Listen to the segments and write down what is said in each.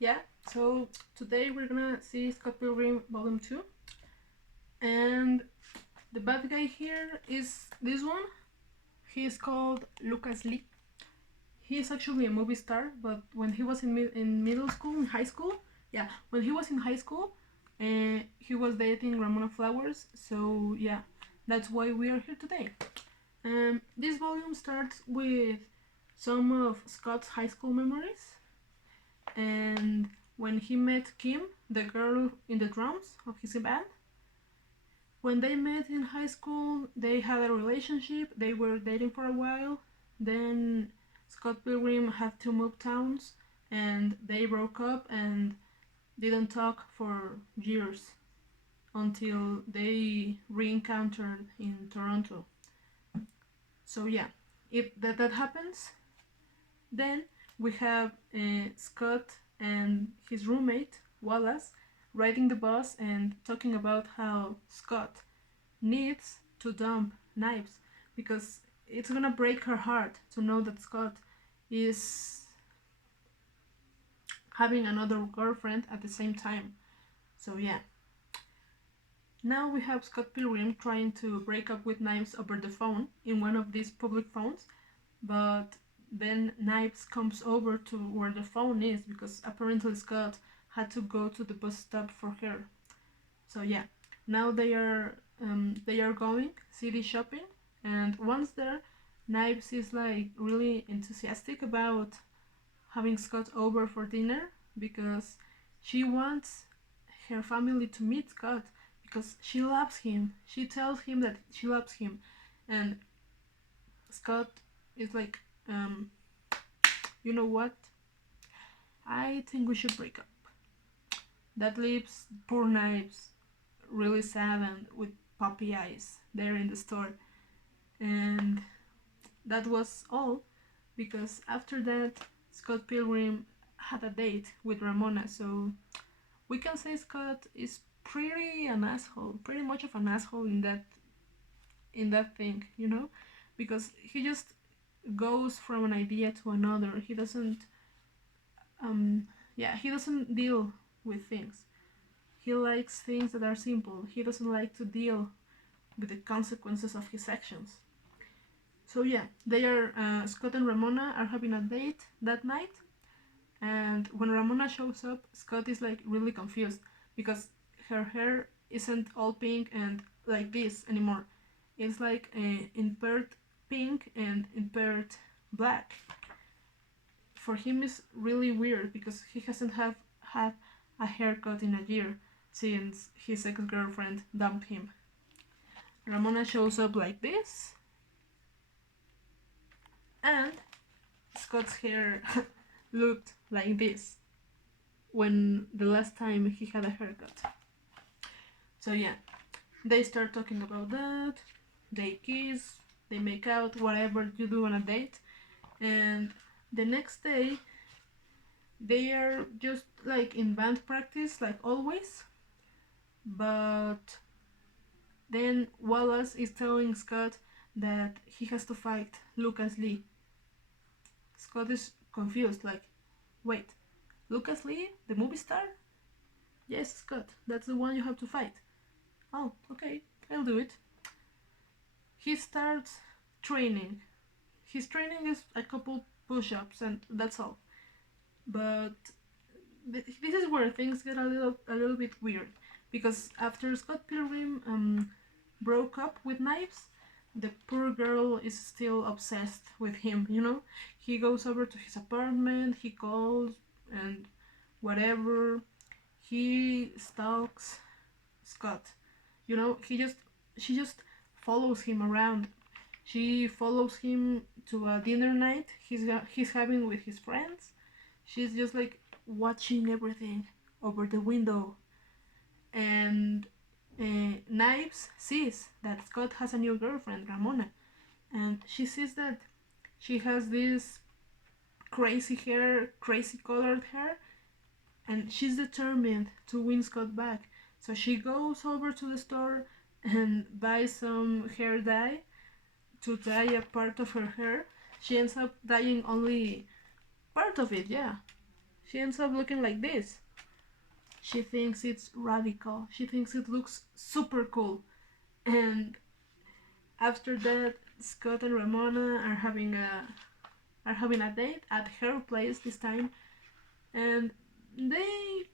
Yeah, so today we're gonna see Scott Pilgrim Volume 2. And the bad guy here is this one. He is called Lucas Lee. He is actually a movie star, but when he was in middle school, in high school, yeah, when he was in high school, he was dating Ramona Flowers, so yeah, that's why we are here today. This volume starts with some of Scott's high school memories, and when he met Kim, the girl in the drums of his band. When they met in high school, they had a relationship, they were dating for a while, then Scott Pilgrim had to move towns, and they broke up and didn't talk for years until they re-encountered in Toronto. So yeah, if that happens, then we have Scott and his roommate, Wallace, riding the bus and talking about how Scott needs to dump Knives because it's gonna break her heart to know that Scott is having another girlfriend at the same time. So yeah. Now we have Scott Pilgrim trying to break up with Knives over the phone in one of these public phones, but then Knives comes over to where the phone is because apparently Scott had to go to the bus stop for her. So yeah, now they are going city shopping, and once there, Knives is like really enthusiastic about having Scott over for dinner because she wants her family to meet Scott because she loves him. She tells him that she loves him, and Scott is like, you know what? I think we should break up. That leaves poor Knives really sad and with puppy eyes there in the store. And that was all because after that, Scott Pilgrim had a date with Ramona, so we can say Scott is pretty an asshole, pretty much of an asshole in that thing, you know? Because he just goes from an idea to another. He doesn't he doesn't deal with things. He likes things that are simple. He doesn't like to deal with the consequences of his actions. So yeah, they are Scott and Ramona are having a date that night, and when Ramona shows up, Scott is like really confused because her hair isn't all pink and like this anymore. It's like in part pink and in part black. For him, it's really weird because he hasn't had a haircut in a year since his ex-girlfriend dumped him. Ramona shows up like this, and Scott's hair looked like this when the last time he had a haircut. So yeah, they start talking about that, they kiss, they make out, whatever you do on a date, and the next day they are just like in band practice like always, but then Wallace is telling Scott that he has to fight Lucas Lee. Scott is confused, like, wait, Lucas Lee, the movie star? Yes, Scott, that's the one you have to fight. Oh, okay, I'll do it. He starts training. His training is a couple push-ups and that's all. But this is where things get a little bit weird because after Scott Pilgrim broke up with Knives, the poor girl is still obsessed with him, you know? He goes over to his apartment, he calls and whatever. He stalks Scott. You know, she just follows him around. She follows him to a dinner night he's having with his friends. She's just like watching everything over the window. And Knives sees that Scott has a new girlfriend, Ramona, and she sees that she has this crazy hair, crazy colored hair, and she's determined to win Scott back. So she goes over to the store and buys some hair dye to dye a part of her hair. She ends up dyeing only part of it, yeah. she ends up looking like this. She thinks it's radical. She thinks it looks super cool. And after that, Scott and Ramona are having a date at her place this time, and they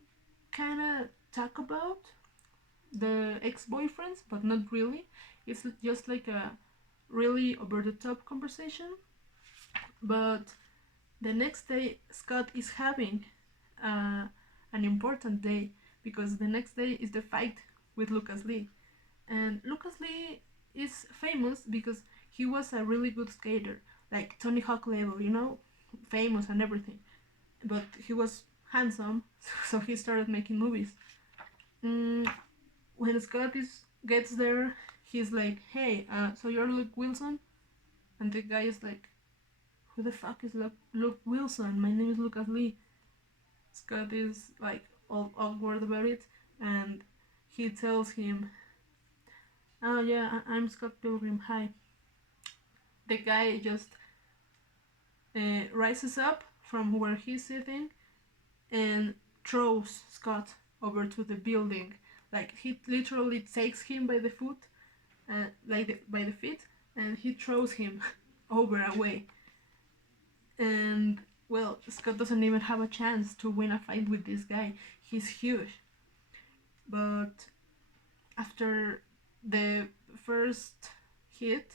kind of talk about the ex-boyfriends, but not really. It's just like a really over-the-top conversation. But the next day, Scott is having uh, an important day because the next day is the fight with Lucas Lee. And Lucas Lee is famous because he was a really good skater, like Tony Hawk level, you know, famous and everything. But he was handsome, so he started making movies. When Scott gets there, he's like, "Hey, so you're Luke Wilson?" And the guy is like, "Who the fuck is Luke Wilson? My name is Lucas Lee." Scott is like all awkward about it, and he tells him, "Oh yeah, I'm Scott Pilgrim. Hi." The guy just rises up from where he's sitting and throws Scott over to the building. Like he literally takes him by the foot, by the feet, and he throws him over away. And well, Scott doesn't even have a chance to win a fight with this guy. He's huge. But after the first hit,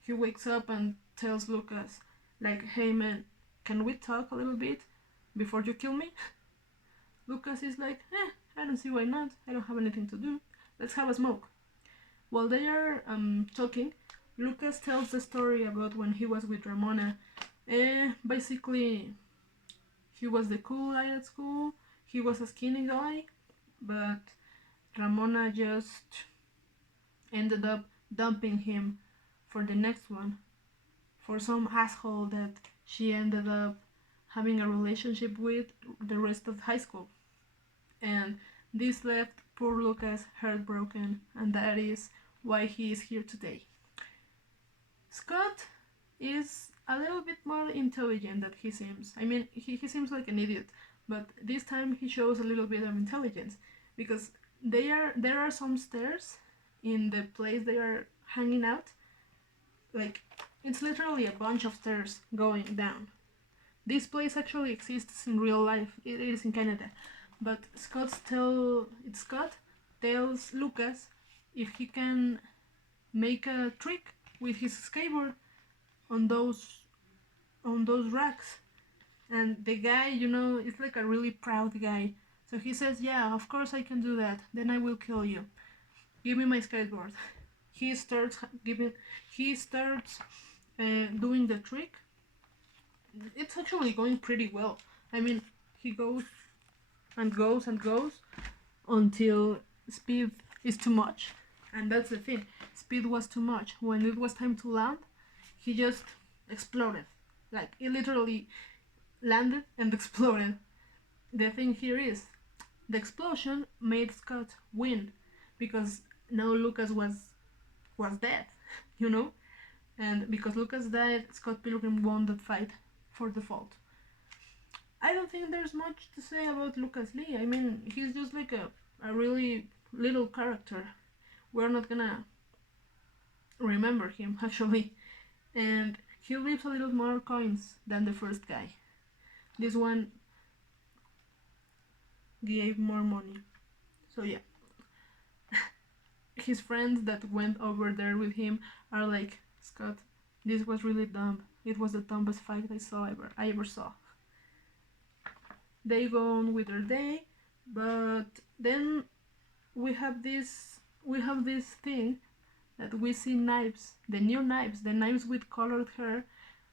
he wakes up and tells Lucas, like, "Hey man, can we talk a little bit before you kill me?" Lucas is like, I don't see why not. I don't have anything to do. Let's have a smoke. While they are talking, Lucas tells the story about when he was with Ramona. Basically, he was the cool guy at school. He was a skinny guy, but Ramona just ended up dumping him for the next one, for some asshole that she ended up having a relationship with the rest of high school. And this left poor Lucas heartbroken, and that is why he is here today. Scott is a little bit more intelligent than he seems. I mean, he seems like an idiot, but this time he shows a little bit of intelligence because there are some stairs in the place they are hanging out. Like, it's literally a bunch of stairs going down. This place actually exists in real life. It is in Canada. But Scott tells Lucas if he can make a trick with his skateboard on those racks. And the guy, you know, is like a really proud guy. So he says, "Yeah, of course I can do that. Then I will kill you. Give me my skateboard." He starts doing the trick. It's actually going pretty well. I mean, he goes and goes and goes until speed is too much. And that's the thing. Speed was too much. When it was time to land, he just exploded. Like, it literally landed and exploded. The thing here is, the explosion made Scott win because now Lucas was dead, you know? And because Lucas died, Scott Pilgrim won that fight for default. I don't think there's much to say about Lucas Lee. I mean, he's just like a really little character. We're not gonna remember him, actually. And he leaves a little more coins than the first guy. This one gave more money. So yeah. His friends that went over there with him are like, "Scott, this was really dumb. It was the dumbest fight I ever saw." They go on with their day, but then we have this thing that we see Knives, the Knives with colored hair,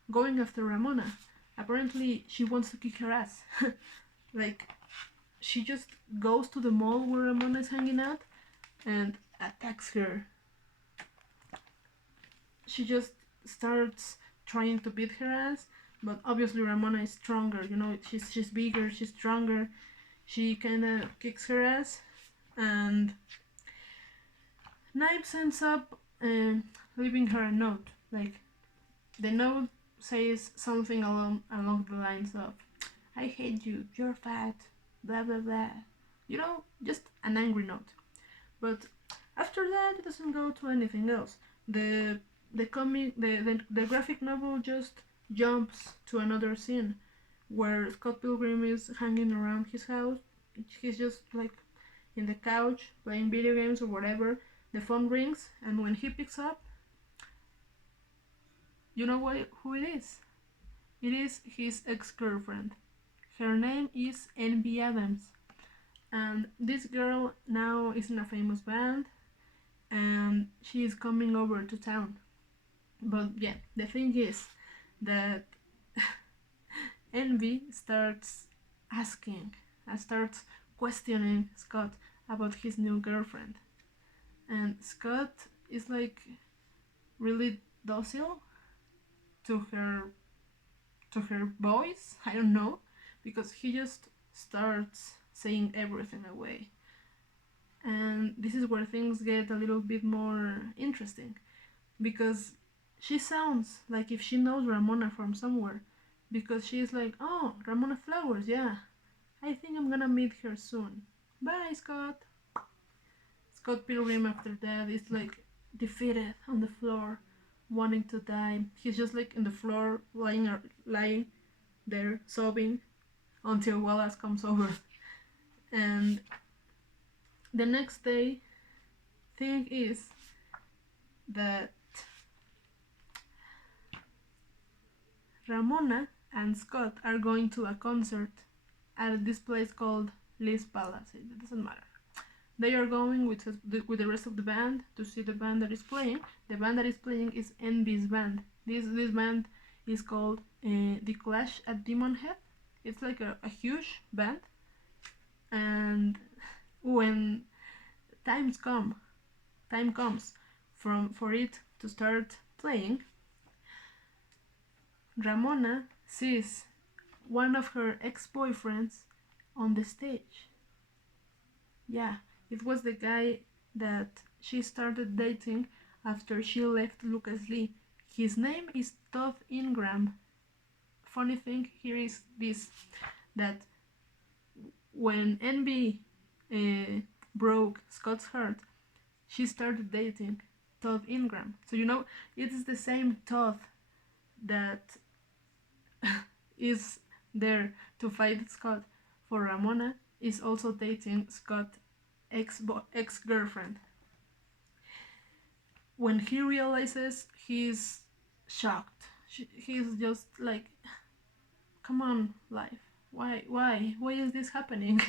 going after Ramona. Apparently, she wants to kick her ass. Like, she just goes to the mall where Ramona is hanging out and attacks her. She just starts trying to beat her ass, but obviously Ramona is stronger. You know, she's bigger, she's stronger. She kind of kicks her ass, and Knives ends up leaving her a note. Like, the note says something along the lines of, I hate you, you're fat, blah blah blah. You know, just an angry note. But after that, it doesn't go to anything else. The comic, the graphic novel just jumps to another scene where Scott Pilgrim is hanging around his house. He's just like in the couch playing video games or whatever. The phone rings, and when he picks up, you know who it is? It is his ex-girlfriend. Her name is Envy Adams, and this girl now is in a famous band, and she is coming over to town. But yeah, the thing is that Envy starts asking and starts questioning Scott about his new girlfriend. And Scott is like really docile to her voice. I don't know, because he just starts saying everything away. And this is where things get a little bit more interesting, because she sounds like if she knows Ramona from somewhere, because she's like, oh, Ramona Flowers, yeah, I think I'm gonna meet her soon. Bye, Scott. Scott Pilgrim after that is like defeated on the floor, wanting to die. He's just like in the floor, lying there, sobbing, until Wallace comes over. And the next day, thing is that Ramona and Scott are going to a concert at this place called Liz Palace. It doesn't matter. They are going with the rest of the band to see the band that is playing. The band that is playing is Envy's band. This band is called the Clash at Demonhead. It's like a huge band. And when time comes for it to start playing, Ramona sees one of her ex-boyfriends on the stage. Yeah, it was the guy that she started dating after she left Lucas Lee. His name is Todd Ingram. Funny thing here is this, that when Envy broke Scott's heart, she started dating Todd Ingram. So you know, it is the same Todd that is there to fight Scott for Ramona is also dating Scott's ex-girlfriend. When he realizes, he's shocked. He's just like, come on, life. Why is this happening?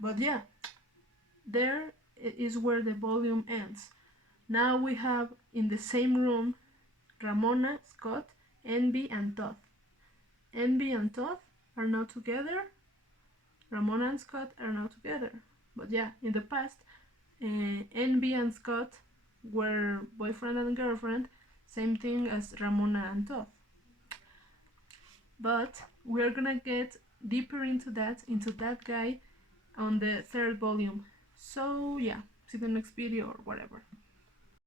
But yeah, there is where the volume ends. Now we have in the same room Ramona, Scott, Envy, and Todd. Envy and Todd are now together. Ramona and Scott are now together. But yeah, in the past, Envy and Scott were boyfriend and girlfriend, same thing as Ramona and Todd. But we're gonna get deeper into that guy on the third volume. So yeah, see the next video or whatever.